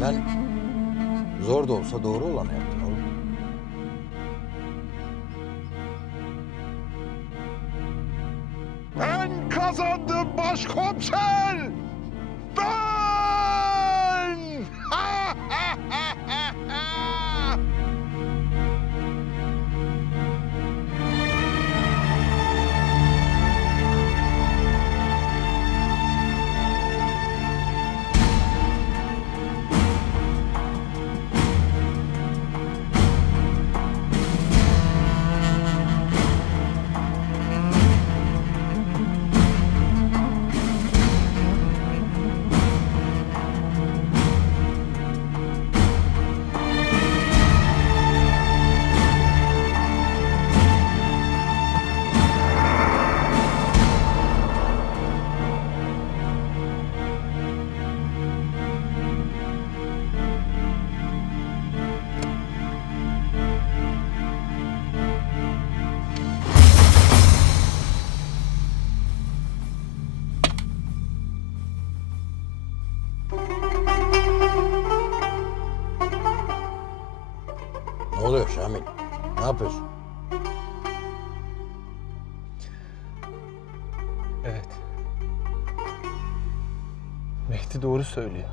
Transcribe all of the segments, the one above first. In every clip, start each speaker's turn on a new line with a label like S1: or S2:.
S1: Sen zor da olsa doğru olanı yaptın oğlum.
S2: Ben kazandım başkomiser! Ben!
S1: Ne yapıyorsun?
S3: Evet. Mehdi doğru söylüyor.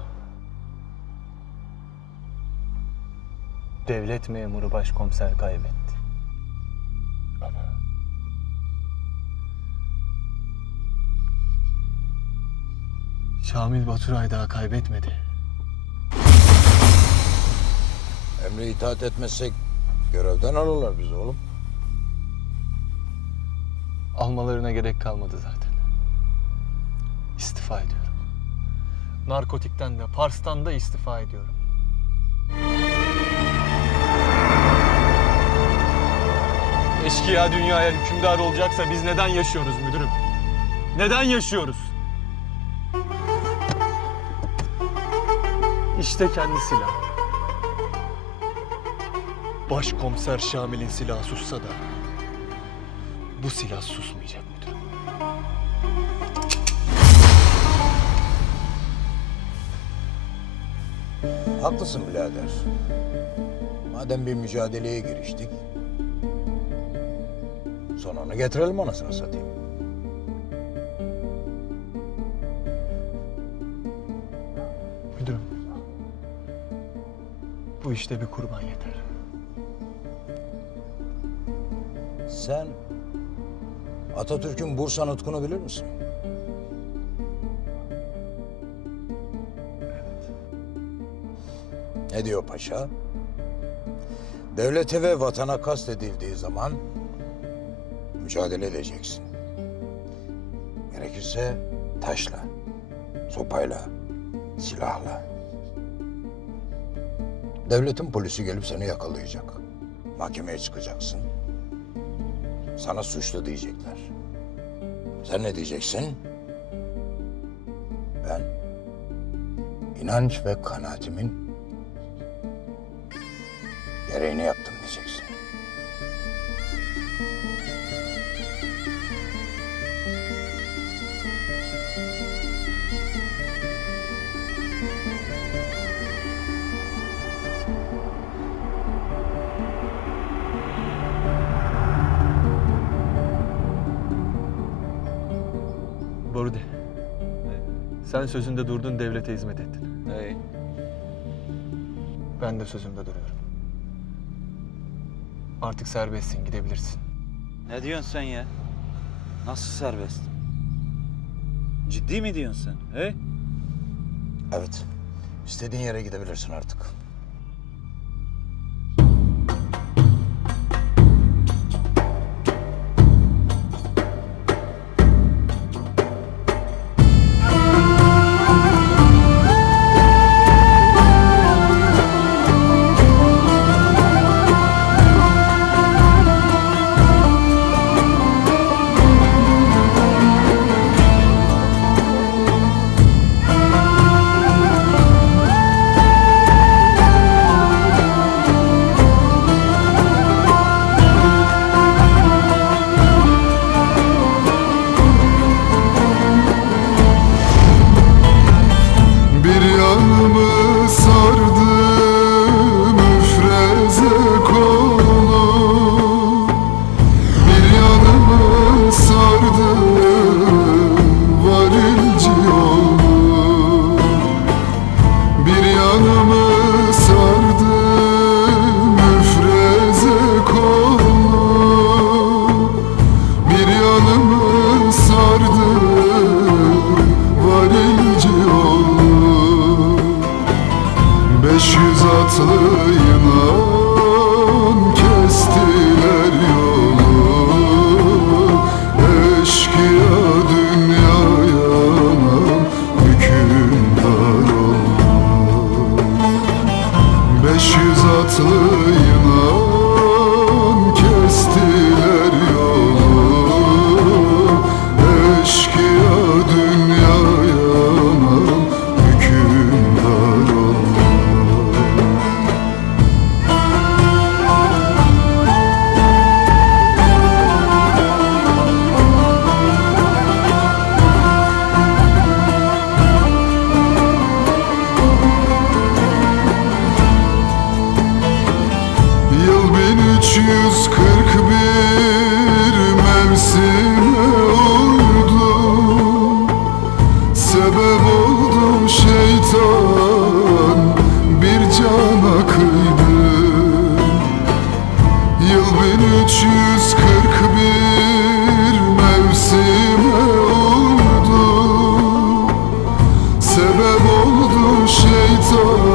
S3: Devlet memuru başkomiser kaybetti. Şamil Baturay daha kaybetmedi.
S1: Emre itaat etmezsek görevden alırlar bizi oğlum.
S3: Almalarına gerek kalmadı zaten. İstifa ediyorum. Narkotikten de, Pars'tan da istifa ediyorum. Eşkıya dünyaya hükümdar olacaksa biz neden yaşıyoruz müdürüm? Neden yaşıyoruz? İşte kendi silah. Başkomiser Şamil'in silahı sussa da bu silah susmayacak müdürüm.
S1: Haklısın birader. Madem bir mücadeleye giriştik, sonunu getirelim anasını satayım.
S3: Müdürüm. Bu işte bir kurban yeter.
S1: Sen Atatürk'ün Bursa nutkunu bilir misin? Ne diyor paşa? Devlete ve vatana kastedildiği zaman mücadele edeceksin. Gerekirse taşla, sopayla, silahla. Devletin polisi gelip seni yakalayacak. Mahkemeye çıkacaksın. Sana suçlu diyecekler. Sen ne diyeceksin? Ben inanç ve kanaatimin gereğini yaptım diyeceksin.
S3: Sen sözünde durdun, devlete hizmet ettin.
S4: Hey,
S3: Ben de sözümde duruyorum. Artık serbestsin, gidebilirsin.
S4: ne diyorsun sen ya? Nasıl serbest? Ciddi mi diyorsun sen? He?
S1: Evet. istediğin yere gidebilirsin artık.
S5: Oh.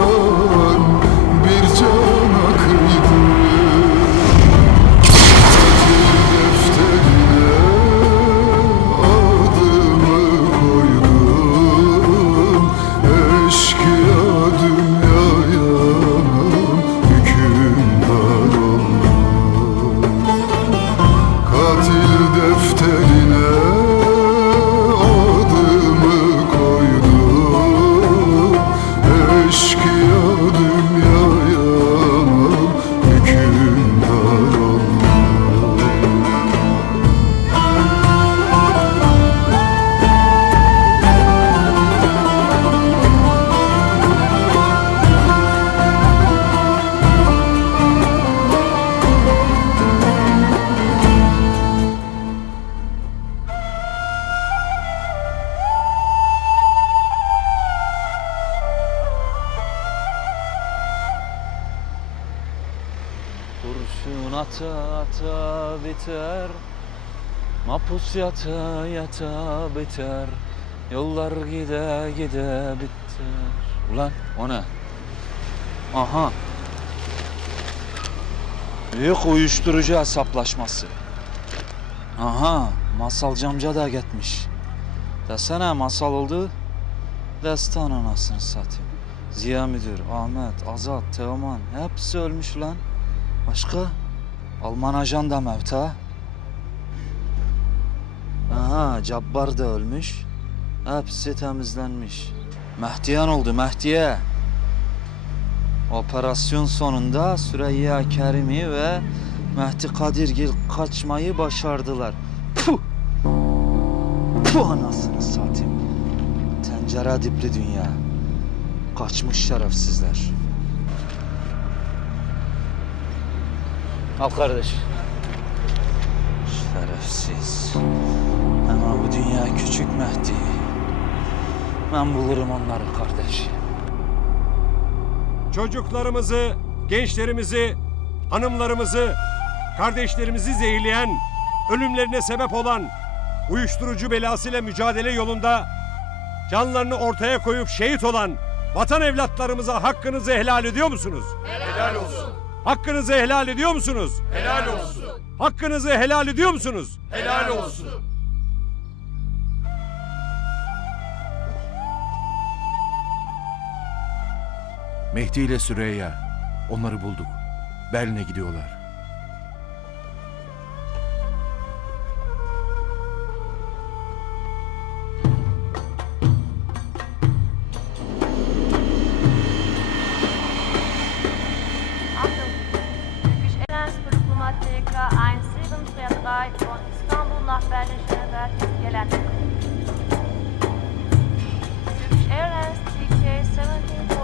S4: Kurşun ata ata biter Mapus yata yata biter Yollar gide gide biter Ulan o ne? Aha. Büyük uyuşturucu hesaplaşması. Aha Masal camca da gitmiş Desene masal oldu. Destan anasını satayım. Ziya Müdür, Ahmet, Azat, Teoman hepsi ölmüş lan. Başka? Alman ajan da mevt ha? Aha, Cabbar da ölmüş. Hepsi temizlenmiş. Mehdiyan oldu, Mehdiye. Operasyon sonunda Süreyya Kerimi ve Mehdi Kadirgil kaçmayı başardılar. Puh! Puh anasını satayım. Tencere dipli dünya. Kaçmış şerefsizler. Al kardeş. Şerefsiz. Ama bu dünya küçük Mehdi. Ben bulurum onları kardeş.
S6: çocuklarımızı, gençlerimizi, hanımlarımızı, kardeşlerimizi zehirleyen, ölümlerine sebep olan uyuşturucu belasıyla mücadele yolunda canlarını ortaya koyup şehit olan vatan evlatlarımıza hakkınızı helal ediyor musunuz? Helal olsun. Hakkınızı helal ediyor musunuz? Helal olsun. Hakkınızı helal ediyor musunuz? Helal olsun.
S2: Mehdi ile Süreyya. Onları bulduk. Berlin'e gidiyorlar.
S7: circa 1,7 fiyatlar von İstanbul nach Berlin Schöneberg gelen. Türkiye Airlines TK
S5: 17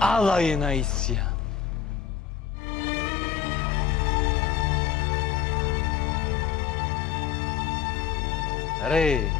S4: alayına isyan. Nereye?